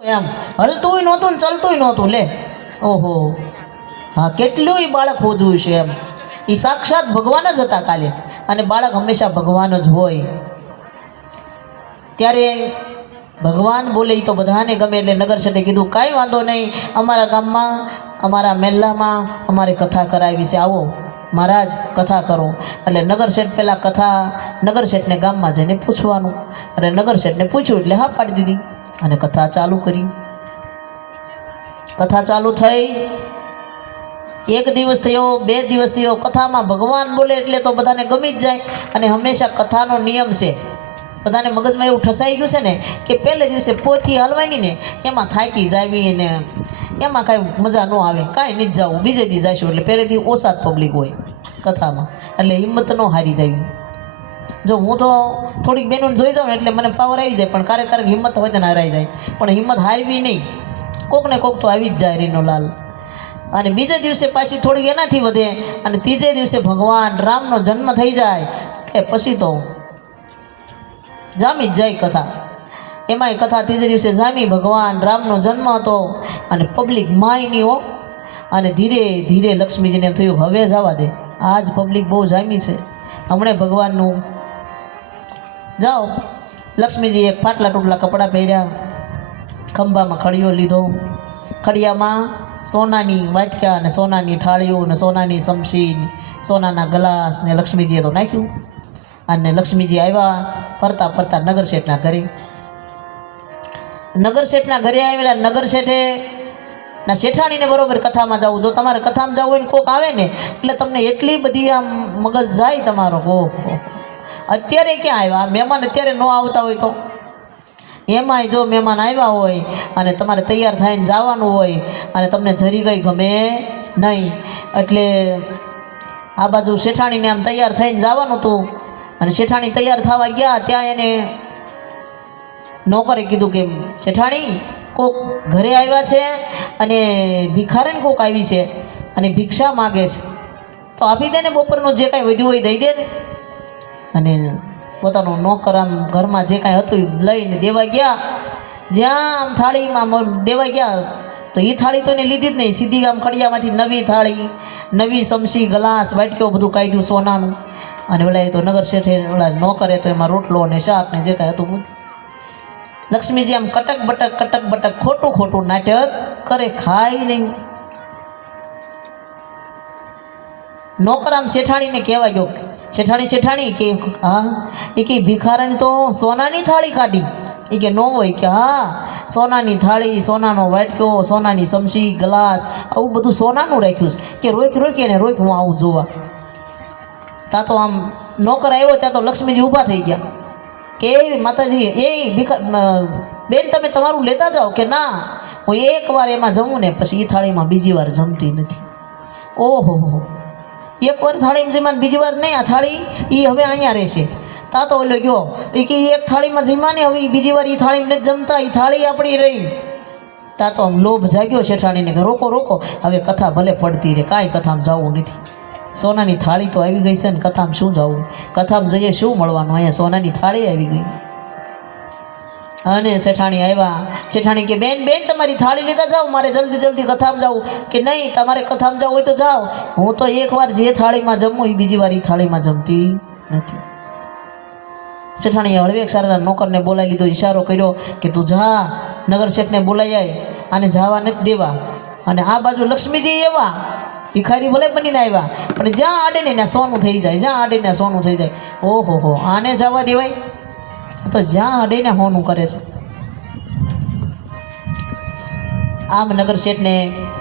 એમ હલતું નહોતું ને ચલતું નહોતું લે. ઓહો હા, કેટલું બાળક હોજવું છે એમ. એ સાક્ષાત ભગવાન જ હતા કાલે, અને બાળક હંમેશા ભગવાન જ હોય. ત્યારે ભગવાન બોલે એ તો બધાને ગમે, એટલે નગર શેઠે કીધું કાંઈ વાંધો નહીં, અમારા ગામમાં અમારા મહેલામાં અમારે કથા કરાવી છે, આવો મહારાજ કથા કરો. એટલે નગર શેઠ પહેલાં કથા નગર શેઠને ગામમાં જઈને પૂછવાનું, અને નગર શેઠને પૂછ્યું એટલે હા પાડી દીધી, અને કથા ચાલુ કરી. કથા ચાલુ થઈ, એક દિવસ થયો, 2 દિવસ થયો, કથામાં ભગવાન બોલે એટલે તો બધાને ગમી જ જાય. અને હંમેશા કથાનો નિયમ છે, બધાને મગજમાં એવું ઠસાઈ ગયું છે ને કે પહેલે દિવસે પોથી હલવાની ને એમાં થાકી જાવી ને એમાં કાંઈ મજા ન આવે, કાંઈ નહીં જવું, બીજે દી જઈશું. એટલે પહેલેથી ઓછા જ પબ્લિક હોય કથામાં, એટલે હિંમત ન હારી જાય. જો હું તો થોડીક બહેનોને જોઈ જાઉં એટલે મને પાવર આવી જાય, પણ ક્યારેક હિંમત હોય તો હારાઈ જાય, પણ હિંમત હારવી નહીં, કોક ને કોક તો આવી જ જાય રીનો લાલ. અને બીજે દિવસે પાછી થોડીક એનાથી વધે, અને ત્રીજે દિવસે ભગવાન રામનો જન્મ થઈ જાય એટલે પછી તો જામી જ જાય કથા. એમાંય કથા ત્રીજે દિવસે જામી, ભગવાન રામનો જન્મ હતો, અને પબ્લિક માય નહીં હો. અને ધીરે ધીરે લક્ષ્મીજીને એમ થયું હવે જવા દે, આજ પબ્લિક બહુ જામી છે, હમણાં ભગવાનનું જાઓ. લક્ષ્મીજી એક ફાટલા ટૂટલા કપડાં પહેર્યા, ખંભામાં ખડીયો લીધો, ખડિયામાં સોનાની વાટક્યા અને સોનાની થાળીઓ અને સોનાની સમસી, સોનાના ગ્લાસ ને લક્ષ્મીજીએ તો નાખ્યું. અને લક્ષ્મીજી આવ્યા ફરતા ફરતા નગર શેઠના ઘરે. નગર શેઠના ઘરે આવેલા નગર શેઠે ના શેઠાણીને બરોબર કથામાં જવું. જો તમારે કથામાં જવું હોય ને કોક આવે ને એટલે તમને એટલી બધી આમ મગજ જાય તમારો. ઓહો, અત્યારે ક્યાં આવ્યા મહેમાન? અત્યારે ન આવતા હોય તો એમાંય જો મહેમાન આવ્યા હોય અને તમારે તૈયાર થઈને જવાનું હોય અને તમને જરી કંઈ ગમે નહીં, એટલે આ બાજુ શેઠાણીને આમ તૈયાર થઈને જવાનું હતું. અને શેઠાણી તૈયાર થવા ગયા ત્યાં એને નોકરે કીધું કે શેઠાણી કોક ઘરે આવ્યા છે અને ભિખારણ કોક આવી છે અને ભિક્ષા માગે છે, તો આપી દે ને, બપોરનું જે કાંઈ વધ્યું હોય દઈ દે ને. અને પોતાનું નોકર આમ ઘરમાં જે કાંઈ હતું એ લઈને દેવા ગયા. જ્યાં આમ થાળીમાં દેવા ગયા તો એ થાળી તો એને લીધી જ નહીં, સીધી આમ ખડિયામાંથી નવી થાળી, નવી સમસી, ગ્લાસ, વાટકીઓ બધું કાઢ્યું સોનાનું. અને ઓલા એ તો નગર શેઠે ઓલા નોકરે તો એમાં રોટલો અને શાક ને જે કાંઈ હતું. લક્ષ્મીજી આમ કટક બટક ખોટું ખોટું નાટક કરે, ખાય નહીં. નોકર આમ શેઠાણીને કહેવા ગયો, શેઠાણી કે હા, એ કે ભિખારણ તો સોનાની થાળી કાઢી. એ કે ન હોય કે હા, સોનાની થાળી, સોનાનો વાટક્યો, સોનાની સમસી, ગ્લાસ, આવું બધું સોનાનું રાખ્યું છે. કે રોકી એને રોક, હું આવું જોવા. ત્યાં તો આમ નોકર આવ્યો ત્યાં તો લક્ષ્મીજી ઊભા થઈ ગયા કે માતાજી એ બેન તમે તમારું લેતા જાઓ. કે ના, હું એકવાર એમાં જમું ને પછી એ થાળીમાં બીજી વાર જમતી નથી. ઓહો, એકવાર થાળીમાં જમવા બીજી વાર નહીં, આ થાળી એ હવે અહીંયા રહેશે. તા તો ઓલો ગયો એ કે એક થાળીમાં જમવા ને હવે બીજી વાર એ થાળીમાં નથી જમતા, એ થાળી આપણી રહી. તા તો આમ લોભ જાગ્યો શેઠાણીને કે રોકો, હવે કથા ભલે પડતી રહે, કાંઈ કથામાં જવું નથી. સોનાની થાળી તો આવી ગઈ છે ને કથામાં શું જવું, કથામાં જઈએ શું મળવાનું, અહીંયા સોનાની થાળી આવી ગઈ. અને શેઠાણી આવ્યા. શેઠાણી કે બેન તમારી થાળી લેતા જાઓ, મારે જલ્દી કથામાં જવું. કે નહીં, તમારે કથામાં જવું હોય તો જાઓ, હું તો એકવાર જે થાળીમાં જમું એ બીજી વાર એ થાળીમાં જમતી નથી. શેઠાણીએ હળવેક સારા નોકરને બોલાવી લીધો, ઈશારો કર્યો કે તું જા, નગર શેઠને બોલાઈ જાય, આને જવા નથી દેવા. અને આ બાજુ લક્ષ્મીજી એવા ભિખારી ભલે બનીને આવ્યા, પણ જ્યાં આડે ને સોનું થઈ જાય, જ્યાં આડે ને સોનું થઈ જાય. ઓહો, આને જવા દેવાય? તો જ્યાં આડે હોનું કરે છે. આમ નગર શેઠને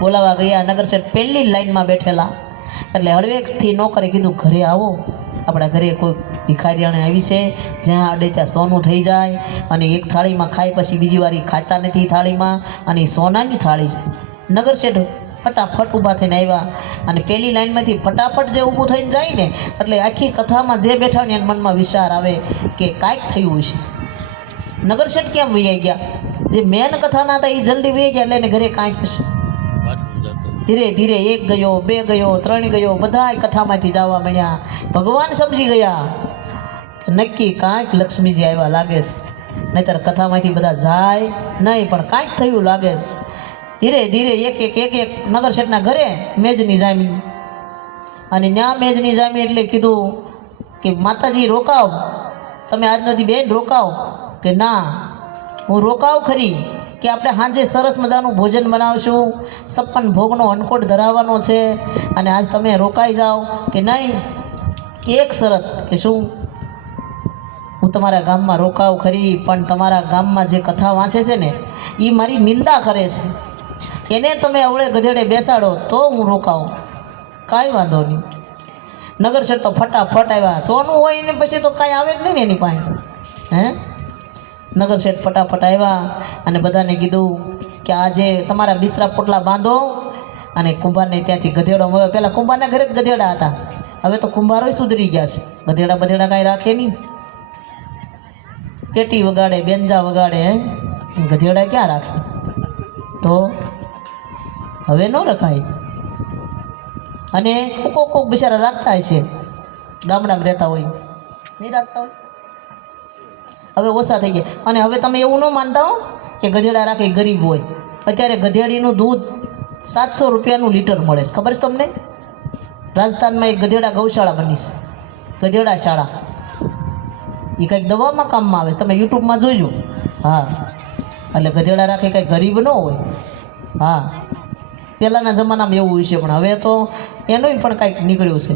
બોલાવા ગયા. નગર શેઠ પહેલી લાઈનમાં બેઠેલા, એટલે હળવેકથી નોકરે કીધું ઘરે આવો, આપણા ઘરે કોઈ ભિખારીયાણે આવી છે, જ્યાં આડે ત્યાં સોનું થઈ જાય, અને એક થાળીમાં ખાય પછી બીજી વાર ખાતા નથી થાળીમાં, અને એ સોનાની થાળી છે. નગર શેઠ ફટાફટ ઊભા થઈને આવ્યા, અને પહેલી લાઈનમાંથી ફટાફટ જે ઊભું થઈને જાય ને એટલે આખી કથામાં જે બેઠા ને એના મનમાં વિચાર આવે કે કાંઈક થયું છે. નગર શેઠ કેમ વૈયા ગયા? જે મેન કથાના હતા એ જલ્દી વૈયા ગયા, એટલે એને ઘરે કાંઈક હશે. ધીરે ધીરે 1 ગયો, 2 ગયો, 3 ગયો, બધા કથામાંથી જવા મળ્યા. ભગવાન સમજી ગયા કે નક્કી કાંઈક લક્ષ્મીજી આવ્યા લાગે છે. નહીંતર કથામાંથી બધા જાય નહીં. પણ કાંઈક થયું લાગે છે. ધીરે ધીરે એક નગર શેઠના ઘરે મેજની જામી, અને ત્યાં મેજની જામી એટલે કીધું કે માતાજી રોકાવ, તમે આજ નથી બેન રોકાવ. કે ના, હું રોકાવ ખરી, કે આપણે સાંજે સરસ મજાનું ભોજન બનાવશું, 56 ભોગનો અન્નકોટ ધરાવવાનો છે, અને આજ તમે રોકાઈ જાઓ. કે નહીં, એક શરત. કે શું? હું તમારા ગામમાં રોકાવ ખરી, પણ તમારા ગામમાં જે કથા વાંચે છે ને એ મારી નિંદા કરે છે, એને તમે અવળે ગધેડે બેસાડો તો હું રોકાઉં. કાંઈ વાંધો નહીં. નગર શેઠ તો ફટાફટ આવ્યા. સોનું હોય એને પછી તો કાંઈ આવે જ નહીં ને એની પાસે. હે, નગર શેઠ ફટાફટ આવ્યા અને બધાને કીધું કે આજે તમારા બિસ્તરા પોટલા બાંધો, અને કુંભારને ત્યાંથી ગધેડો મળ્યો. પહેલાં કુંભારના ઘરે જ ગધેડા હતા, હવે તો કુંભારોય સુધરી ગયા છે. ગધેડા કાંઈ રાખે નહીં, પેટી વગાડે, બેંજા વગાડે. ગધેડા ક્યાં રાખે? તો હવે ન રખાય. અને કોક બિચારા રાખતા હશે, ગામડામાં રહેતા હોય, નહીં રાખતા હોય. હવે ઓછા થઈ ગયા. અને હવે તમે એવું ન માનતા હો કે ગધેડા રાખે ગરીબ હોય. અત્યારે ગધેડીનું દૂધ 700 રૂપિયાનું લીટર મળે છે, ખબર છે તમને? રાજસ્થાનમાં એક ગધેડા ગૌશાળા બનીશ, ગધેડા શાળા. એ કંઈક દવામાં કામમાં આવે છે, તમે યુટ્યુબમાં જોઈજો. હા, એટલે ગધેડા રાખે કંઈ ગરીબ ન હોય. હા, પહેલાંના જમાનામાં એવું હોય છે, પણ હવે તો એનું પણ કાંઈક નીકળ્યું છે.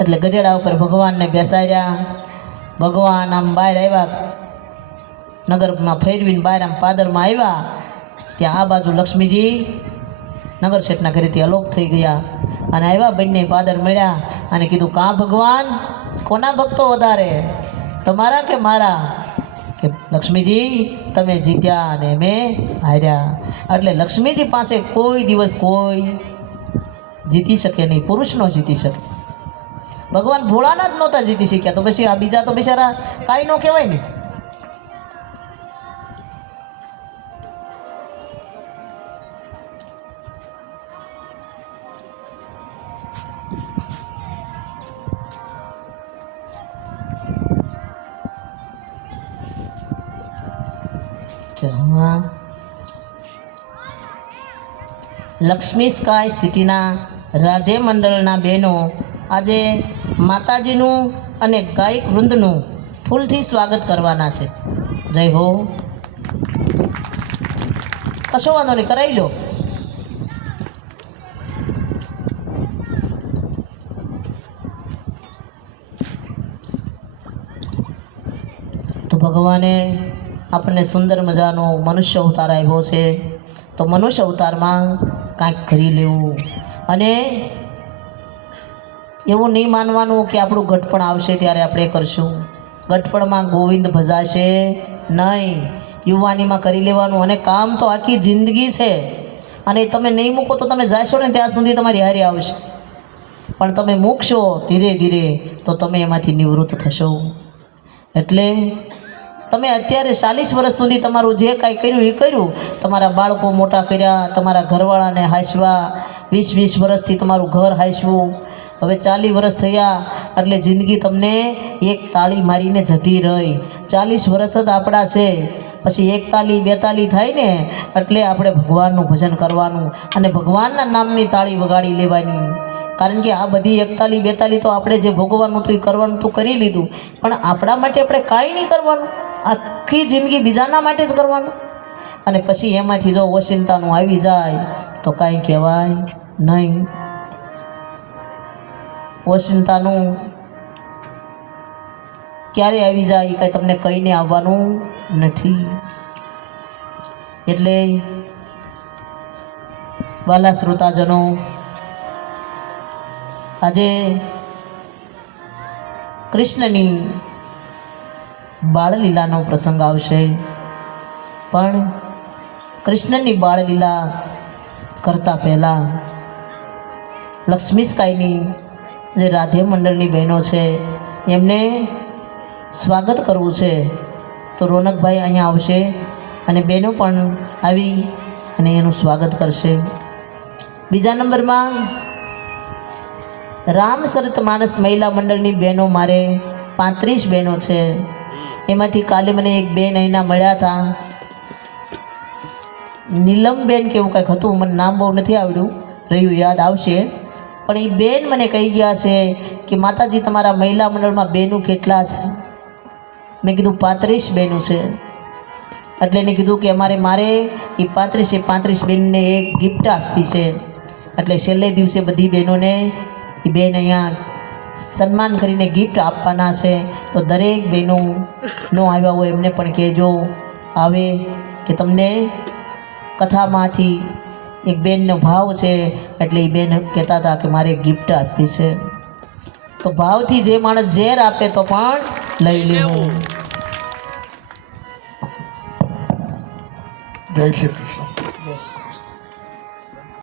એટલે ગધેડા ઉપર ભગવાનને બેસાડ્યા. ભગવાન આમ બહાર આવ્યા, નગરમાં ફેરવીને બહાર આમ પાદરમાં આવ્યા. ત્યાં આ બાજુ લક્ષ્મીજી નગર શેઠના ઘરેથી અલોપ થઈ ગયા, અને આવ્યા, બંને પાદર મળ્યા અને કીધું, કાં ભગવાન, કોના ભક્તો વધારે, તમારા કે મારા? કે લક્ષ્મીજી તમે જીત્યા અને મેં હાર્યા. એટલે લક્ષ્મીજી પાસે કોઈ દિવસ કોઈ જીતી શકે નહીં, પુરુષ ન જીતી શકે. ભગવાન ભોળાનાથ નહોતા જીતી શક્યા, તો પછી આ બીજા તો બિચારા કાંઈ ન કહેવાય ને. લક્ષ્મી સ્કાય સિટીના રાધે મંડળના બહેનો આજે માતાજીનું અને ગાયક વૃંદનું ફૂલથી સ્વાગત કરવાના છે. જય હો. કશો વાંધો નહીં, કરાવી લો. તો ભગવાને આપણને સુંદર મજાનો મનુષ્ય અવતાર આવ્યો છે, તો મનુષ્ય અવતારમાં કાંઈક કરી લેવું. અને એવું નહીં માનવાનું કે આપણું ઘટપણ આવશે ત્યારે આપણે કરશું. ઘટપણમાં ગોવિંદ ભજાશે નહીં. યુવાનીમાં કરી લેવાનું. અને કામ તો આખી જિંદગી છે, અને તમે નહીં મૂકો તો તમે જાશો ને ત્યાં સુધી તમારી હારી આવશે, પણ તમે મૂકશો ધીરે ધીરે તો તમે એમાંથી નિવૃત્ત થશો. એટલે તમે અત્યારે 40 વર્ષ સુધી તમારું જે કાંઈ કર્યું એ કર્યું, તમારા બાળકો મોટા કર્યા, તમારા ઘરવાળાને હાંસવા, 20 વર્ષથી તમારું ઘર હાંસવું. હવે 40 વર્ષ થયા એટલે જિંદગી તમને એક તાળી મારીને જતી રહી. 40 વર્ષ જ આપણા છે, પછી 1 તાળી 2 તાળી થાય ને એટલે આપણે ભગવાનનું ભજન કરવાનું અને ભગવાનના નામની તાળી વગાડી લેવાની. કારણ કે આ બધી 1 તાળી 2 તાળી તો આપણે જે ભોગવવાનું હતું એ કરવાનું તો કરી લીધું, પણ આપણા માટે આપણે કાંઈ નહીં કરવાનું. આખી જિંદગી બીજાના માટે જ કરવાનું. અને પછી એમાંથી જો ઓશિંતાનું આવી જાય તો કાંઈ કહેવાય નહીં. ઓશિંતાનું ક્યારે આવી જાય એ કાંઈ તમને કહીને આવવાનું નથી. એટલે વાલા શ્રોતાજનો, આજે કૃષ્ણની બાળલીલાનો પ્રસંગ આવશે, પણ કૃષ્ણની બાળલીલા કરતાં પહેલાં લક્ષ્મી સ્કાયની જે રાધે મંડળની બહેનો છે એમને સ્વાગત કરવું છે. તો રોનકભાઈ અહીંયા આવશે અને બહેનો પણ આવી અને એનું સ્વાગત કરશે. બીજા નંબરમાં રામચરિત માનસ મહિલા મંડળની બહેનો, મારે 35 બહેનો છે. એમાંથી કાલે મને એક બેન અહીંના મળ્યા હતા, નીલમબેન કે એવું કંઈક હતું, મને નામ બહુ નથી આવડ્યું, રહ્યું યાદ આવશે. પણ એ બેન મને કહી ગયા છે કે માતાજી તમારા મહિલા મંડળમાં બેનું કેટલા છે? મેં કીધું 35 બેનું છે. એટલે એને કીધું કે મારે એ 35 બેનને એક ગિફ્ટ આપવી છે. એટલે છેલ્લે દિવસે બધી બહેનોને એ બેન અહીંયા સન્માન કરીને ગિફ્ટ આપવાના છે. તો દરેક બહેનો ન આવ્યા હોય એમને પણ કહેજો આવે, કે તમને કથામાંથી એક બેનનો ભાવ છે, એટલે એ બેન કહેતા હતા કે મારે ગિફ્ટ આપવી છે. તો ભાવથી જે માણસ ઝેર આપે તો પણ લઈ લેવું. જય શ્રી કૃષ્ણ.